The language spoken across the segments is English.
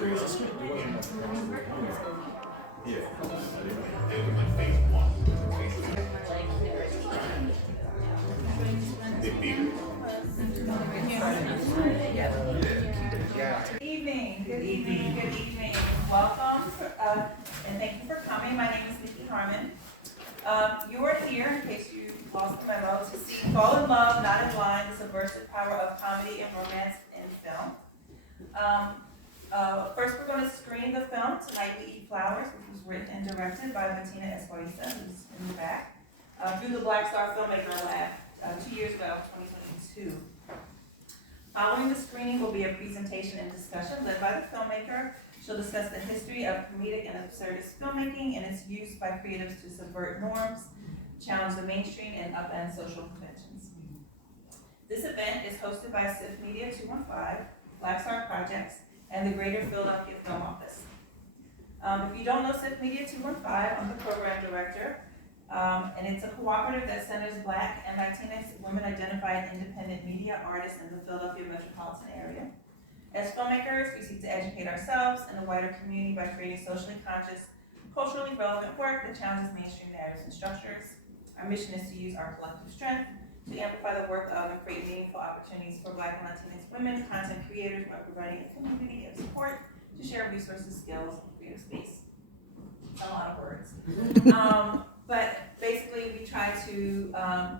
there was a script. It wasn't like yeah. It was like phase one. Big beater. Good evening. Welcome, and thank you for coming. My name is Nikki Harmon. You are here, in case you lost the memo, to see Fall in Love, Not in Blind, the Subversive Power of Comedy and Romance in Film. First, we're going to screen the film, Tonight We Eat Flowers, which was written and directed by Bettina Escauriza, who's in the back, through the Black Star Filmmaker Lab 2 years ago, 2022. Following the screening will be a presentation and discussion led by the filmmaker. She'll discuss the history of comedic and absurdist filmmaking and its use by creatives to subvert norms, challenge the mainstream, and upend social conventions. This event is hosted by SIFTMedia 215, Black Star Projects, and the Greater Philadelphia Film Office. If you don't know SIFTMedia 215, I'm the program director, and it's a cooperative that centers Black and Latinx women-identified independent media artists in the Philadelphia metropolitan area. As filmmakers, we seek to educate ourselves and the wider community by creating socially conscious, culturally relevant work that challenges mainstream narratives and structures. Our mission is to use our collective strength to amplify the work of and create meaningful opportunities for Black and Latinx women, content creators, by providing a community of support to share resources, skills, and creative space. It's a lot of words. But basically, we try to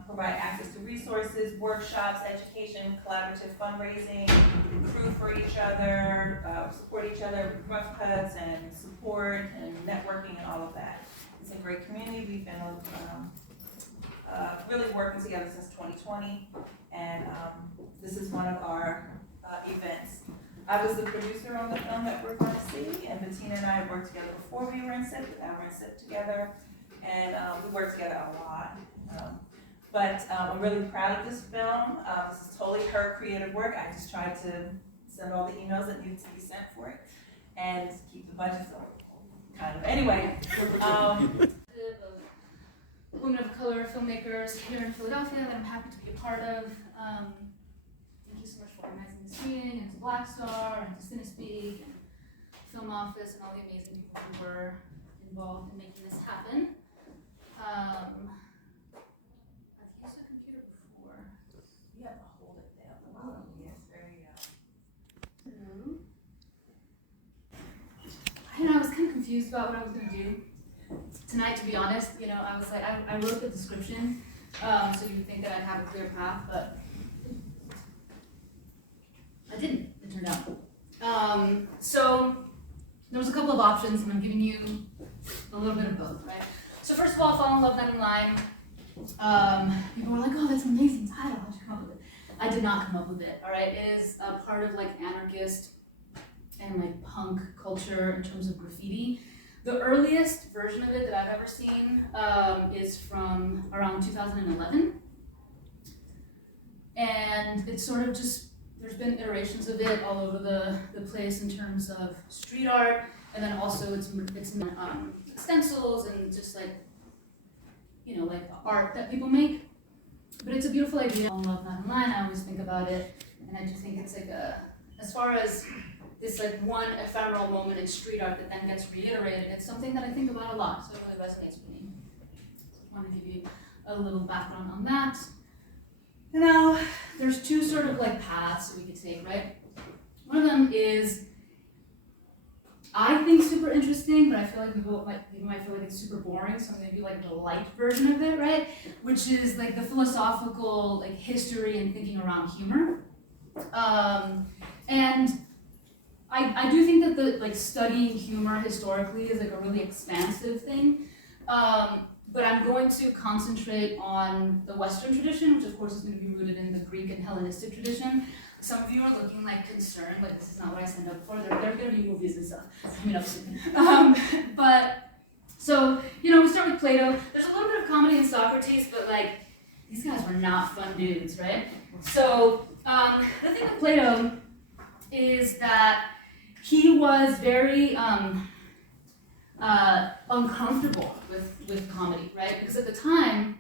provide access to resources, workshops, education, collaborative fundraising, crew for each other, support each other, rough cuts and support and networking and all of that. It's a great community. We've been really working together since 2020, and this is one of our events. I was the producer on the film that we're going to see, and Bettina and I have worked together before we were in SIFT, now we're in SIFT together. And we work together a lot. But I'm really proud of this film. This is totally her creative work. I just tried to send all the emails that needed to be sent for it and keep the budget so kind of. Anyway. Women of color filmmakers here in Philadelphia that I'm happy to be a part of. Thank you so much for organizing the screening, and to Black Star, and to Cinespeak, and Film Office, and all the amazing people who were involved in making this happen. I've used a computer before. You have to hold it down at the bottom. Yes, there you go. I don't know, I was kind of confused about what I was going to do tonight, to be honest. You know, I was like, I wrote the description, so you would think that I'd have a clear path, but I didn't, it turned out. So there was a couple of options, and I'm giving you a little bit of both, right? So first of all, Fall in Love, Not in Line. People were like, oh, that's an amazing title, how'd you come up with it? I did not come up with it, all right? It is a part of like anarchist and like punk culture in terms of graffiti. The earliest version of it that I've ever seen is from around 2011. And it's sort of just, there's been iterations of it all over the place in terms of street art, and then also it's stencils and just like, you know, like art that people make. But it's a beautiful idea. Fall in Love, Not in Line, I always think about it, and I just think it's like as far as this like one ephemeral moment in street art that then gets reiterated, it's something that I think about a lot, so it really resonates with me. So I want to give you a little background on that. And now, there's two sort of like paths that we could take, right? One of them is, I think, super interesting, but I feel like people might feel like it's super boring, so I'm gonna do like the light version of it, right? Which is like the philosophical like history and thinking around humor. And I do think that the like studying humor historically is like a really expansive thing. But I'm going to concentrate on the Western tradition, which of course is going to be rooted in the Greek and Hellenistic tradition. Some of you are looking like concerned, like this is not what I signed up for. There are going to be movies and stuff coming up soon. But so, you know, we start with Plato. There's a little bit of comedy in Socrates, but like these guys were not fun dudes, right? So the thing with Plato is that he was very uncomfortable with comedy, right? Because at the time,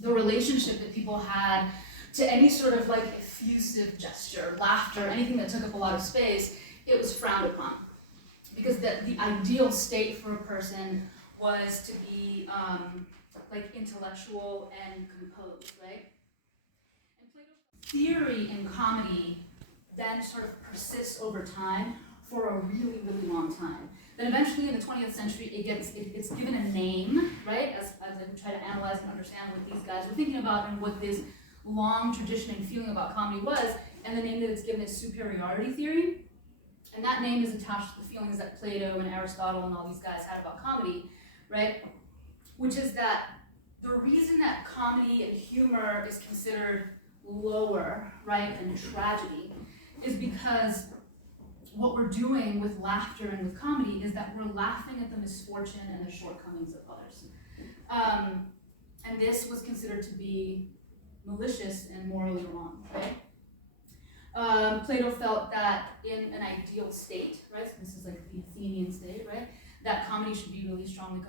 the relationship that people had to any sort of like effusive gesture, laughter, anything that took up a lot of space, it was frowned upon. because the ideal state for a person was to be like intellectual and composed, right? And Plato's theory in comedy then sort of persists over time for a really, really long time. Then eventually in the 20th century, it's given a name, right? As I try to analyze and understand what these guys were thinking about and what this long tradition and feeling about comedy was, and the name that it's given is superiority theory. And that name is attached to the feelings that Plato and Aristotle and all these guys had about comedy, right? Which is that the reason that comedy and humor is considered lower, right, than tragedy is because what we're doing with laughter and with comedy is that we're laughing at the misfortune and the shortcomings of others. And this was considered to be malicious and morally wrong, right? Plato felt that in an ideal state, right, so this is like the Athenian state, right, that comedy should be really strongly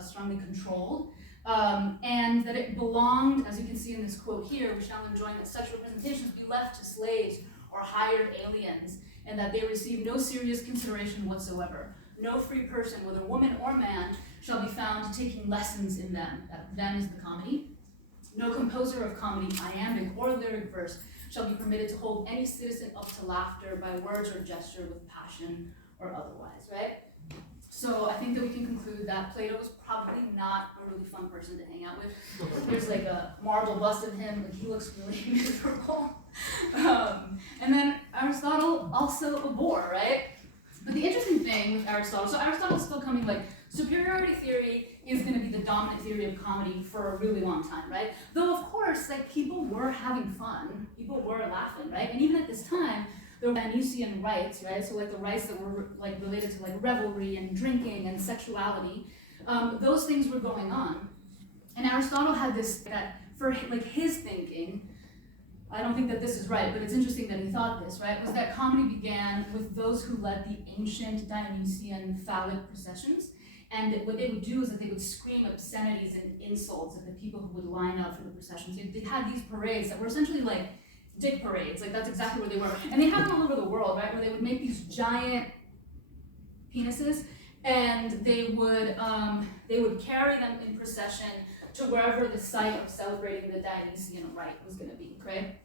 strongly controlled, and that it belonged, as you can see in this quote here, we shall enjoin that such representations be left to slaves or hired aliens, and that they receive no serious consideration whatsoever. No free person, whether woman or man, shall be found taking lessons in them. That them is the comedy. No composer of comedy, iambic or lyric verse, shall be permitted to hold any citizen up to laughter by words or gesture with passion or otherwise, right? So I think that we can conclude that Plato was probably not a really fun person to hang out with. There's like a marble bust of him, like he looks really miserable. And then Aristotle, also a bore, right? But the interesting thing with Aristotle, so Aristotle's still coming like, superiority theory is going to be the dominant theory of comedy for a really long time, right? Though of course, like people were having fun, people were laughing, right? And even at this time, there were Dionysian rites, right? So like the rites that were like related to like revelry and drinking and sexuality, those things were going on. And Aristotle had this, that for like his thinking, I don't think that this is right, but it's interesting that he thought this, right? Was that comedy began with those who led the ancient Dionysian phallic processions. And what they would do is that they would scream obscenities and insults at the people who would line up for the processions. They had these parades that were essentially like dick parades, like that's exactly where they were. And they had them all over the world, right? Where they would make these giant penises and they would carry them in procession to wherever the site of celebrating the Dionysian rite was going to be, right?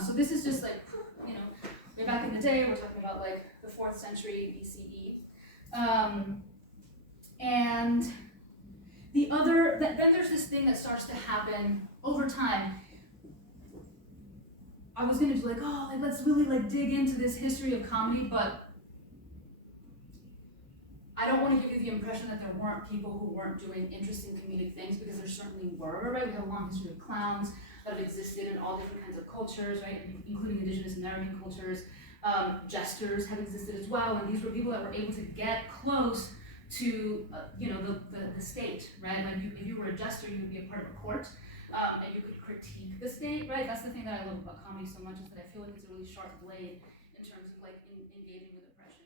So this is just like, you know, way back in the day, we're talking about like the 4th century BCE. And the other, then there's this thing that starts to happen over time. I was gonna do like, oh, like let's really like dig into this history of comedy, but I don't want to give you the impression that there weren't people who weren't doing interesting comedic things, because there certainly were, right? We have a long history of clowns that have existed in all different kinds of cultures, right? Including indigenous American cultures. Jesters have existed as well, and these were people that were able to get close to, you know, the state, right? Like if you were a jester, you would be a part of a court, and you could critique the state, right? That's the thing that I love about comedy so much, is that I feel like it's a really sharp blade in terms of like engaging with oppression.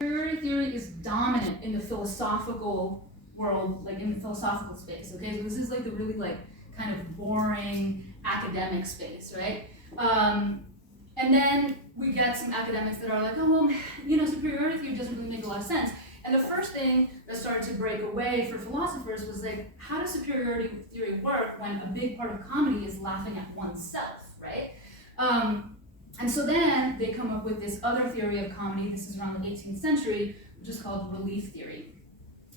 Superiority theory is dominant in the philosophical world, like in the philosophical space, okay? So this is like the really like kind of boring academic space, right? And then we get some academics that are like, oh, well, you know, superiority theory doesn't really make a lot of sense. And the first thing that started to break away for philosophers was like, how does superiority theory work when a big part of comedy is laughing at oneself, right? And so then they come up with this other theory of comedy. This is around the 18th century, which is called relief theory.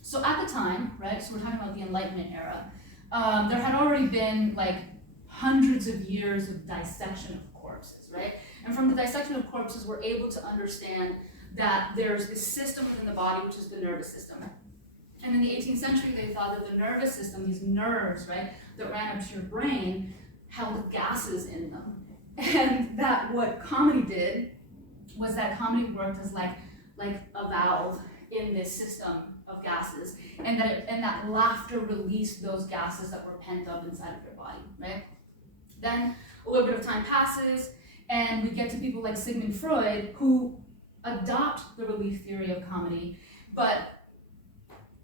So at the time, right, so we're talking about the Enlightenment era, there had already been like hundreds of years of dissection of corpses, right? And from the dissection of corpses, we're able to understand that there's this system within the body, which is the nervous system. And in the 18th century, they thought that the nervous system, these nerves, right, that ran up to your brain, held gases in them. And that what comedy did was that comedy worked as like a valve in this system of gases, and that laughter released those gases that were pent up inside of your body, right? Then a little bit of time passes, and we get to people like Sigmund Freud, who adopt the relief theory of comedy, but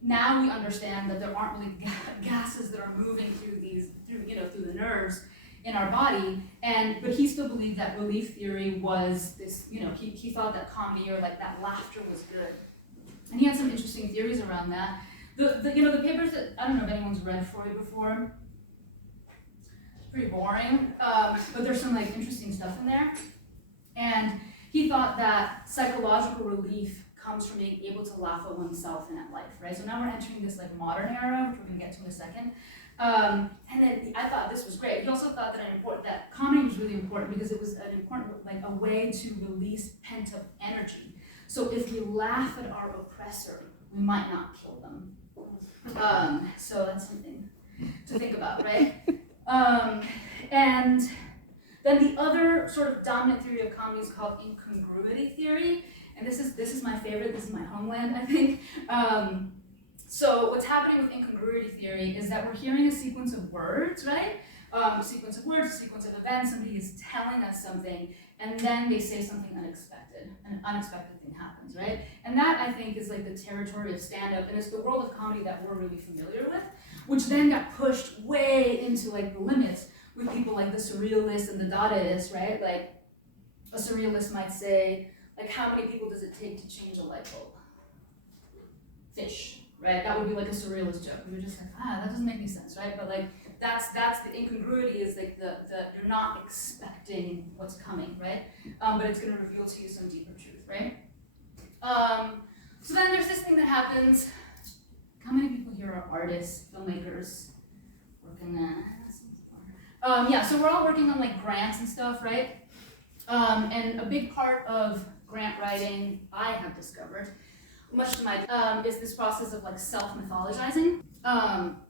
now we understand that there aren't really gases that are moving through the nerves in our body, but he still believed that relief theory was this, he thought that comedy or like that laughter was good. And he had some interesting theories around that. The papers that, I don't know if anyone's read Freud before. It's pretty boring, but there's some like interesting stuff in there. And he thought that psychological relief comes from being able to laugh at oneself and at life, right? So now we're entering this like modern era, which we're gonna get to in a second. And then I thought this was great. He also thought that comedy was really important because it was an important, like a way to release pent-up energy. So if we laugh at our oppressor, we might not kill them. So that's something to think about, right? And then the other sort of dominant theory of comedy is called incongruity theory. And this is my favorite, this is my homeland, I think. So what's happening with incongruity theory is that we're hearing a sequence of words, right? A sequence of words, a sequence of events, somebody is telling us something, and then they say something unexpected. An unexpected thing happens, right? And that, I think, is like the territory of stand-up, and it's the world of comedy that we're really familiar with, which then got pushed way into like the limits with people like the surrealists and the Dadaists, right? Like a surrealist might say, like, how many people does it take to change a light bulb? Fish, right? That would be like a surrealist joke. We were just like, that doesn't make any sense, right? But like, that's the incongruity is like the you're not expecting what's coming, right? But it's gonna reveal to you some deeper truth, right? So then there's this thing that happens. How many people here are artists, filmmakers, working so we're all working on like grants and stuff, right? And a big part of grant writing, I have discovered, much to my is this process of like self-mythologizing.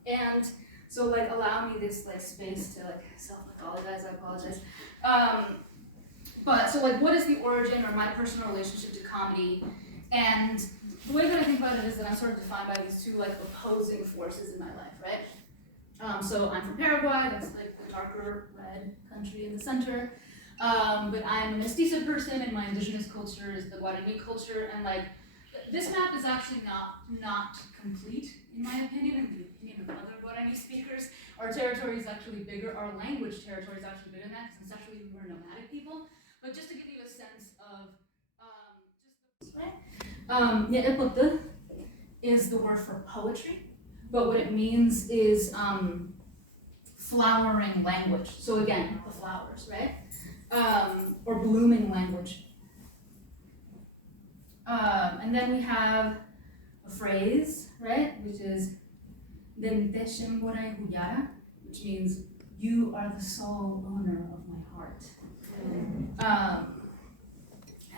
And so like allow me this like space to like self-mythologize, I apologize. But so like what is the origin or my personal relationship to comedy? And the way that I think about it is that I'm sort of defined by these two like opposing forces in my life, right? So I'm from Paraguay, that's like the darker red country in the center. But I'm a mestizo person, and my indigenous culture is the Guarani culture, and like this map is actually not complete in my opinion, in the opinion of other Guarani speakers. Our territory is actually bigger, our language territory is actually bigger than that, because essentially we were nomadic people. But just to give you a sense of Epote is the word for poetry, but what it means is flowering language. So again, the flowers, right? Or blooming language. And then we have a phrase, right, which is Denteshem Borai Huyara, which means you are the sole owner of my heart.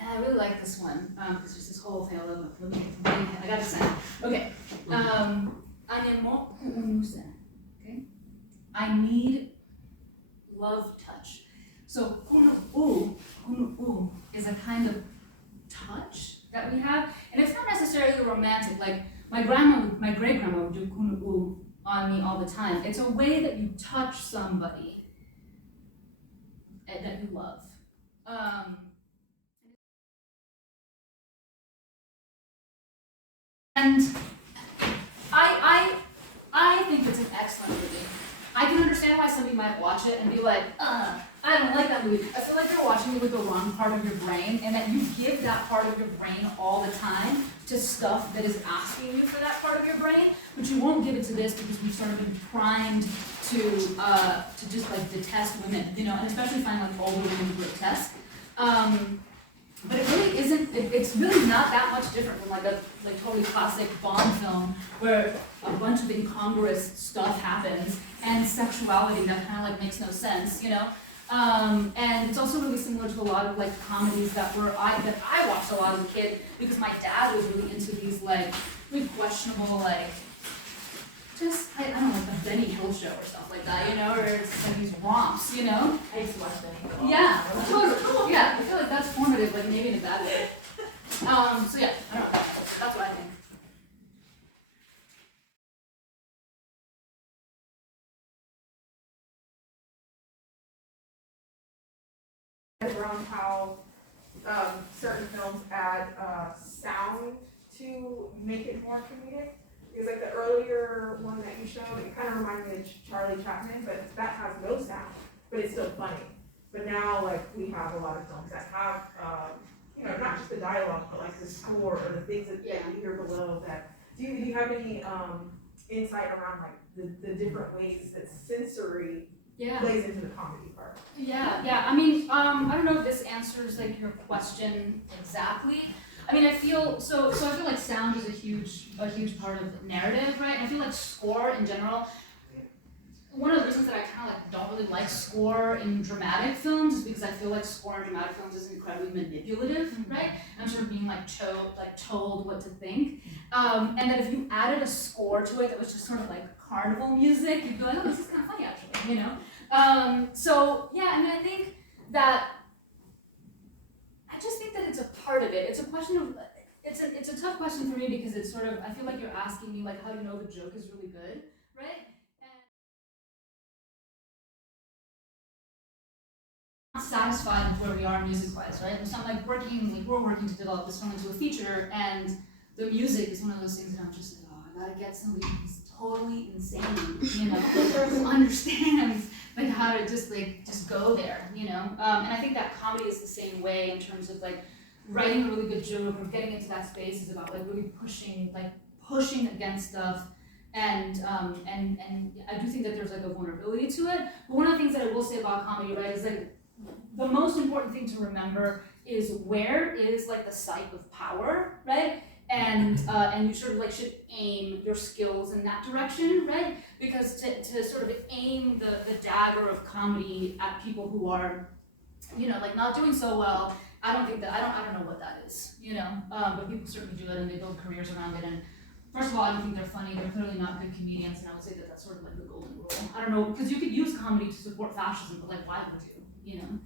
And I really like this one, because there's this whole thing, I gotta say. Okay. Okay. I need love touch. So kunu'u is a kind of touch that we have, and it's not necessarily romantic. Like my great grandma would do kunu'u on me all the time. It's a way that you touch somebody that you love. And I think it's an excellent movie. I can understand why somebody might watch it and be like, I don't like that movie. I feel like you're watching it with the wrong part of your brain, and that you give that part of your brain all the time to stuff that is asking you for that part of your brain, but you won't give it to this because we've sort of been primed to just like detest women, and especially find like older women grotesque. But it really isn't, it's really not that much different from like a totally classic Bond film where a bunch of incongruous stuff happens and sexuality that kind of like makes no sense, And it's also really similar to a lot of like comedies that I watched a lot as a kid because my dad was really into these like really questionable I don't know, like the Benny Hill show or stuff like that, or it's like these romps, I used to watch Benny Hill. Yeah, cool. Yeah, I feel like that's formative, like maybe in a bad way. So yeah, I don't know, that's what I think. Around how certain films add sound to make it more comedic. Because like the earlier one that you showed, it kind of reminded me of Charlie Chaplin, but that has no sound. but it's still funny. But now, like, we have a lot of films that have, you know, not just the dialogue, but like the score or the things that you hear below that. Do you have any insight around like the different ways that sensory plays into the comedy part? Yeah. I mean, I don't know if this answers like your question exactly. I mean, I feel so I feel like sound is a huge part of the narrative, right? And I feel like score in general. One of the reasons that I kind of like don't really like score in dramatic films is because I feel like score in dramatic films is incredibly manipulative, right? I'm sort of being like told what to think, and that if you added a score to it that was just sort of like carnival music, you'd be like, oh, this is kind of funny actually, you know? So yeah, I mean, I think that I just think that it's a part of it. It's a question of it's a tough question for me because it's sort of I feel like you're asking me like how do you know the joke is really good, right? Satisfied with where we are music-wise, right? It's not like we're working to develop this film into a feature, and the music is one of those things that I'm just like, oh, I gotta get somebody who's totally insane, you know, who understands like how to just go there, you know. And I think that comedy is the same way in terms of like writing a really good joke or getting into that space is about like really pushing against stuff. And I do think that there's like a vulnerability to it. But one of the things that I will say about comedy, right, is like the most important thing to remember is where is like the site of power, right? And you sort of like should aim your skills in that direction, right? Because to sort of aim the dagger of comedy at people who are, you know, like not doing so well, I don't know what that is, you know. But people certainly do it and they build careers around it. And first of all, I don't think they're funny. They're clearly not good comedians, and I would say that that's sort of like the golden rule. I don't know, because you could use comedy to support fascism, but like, why would you? You know.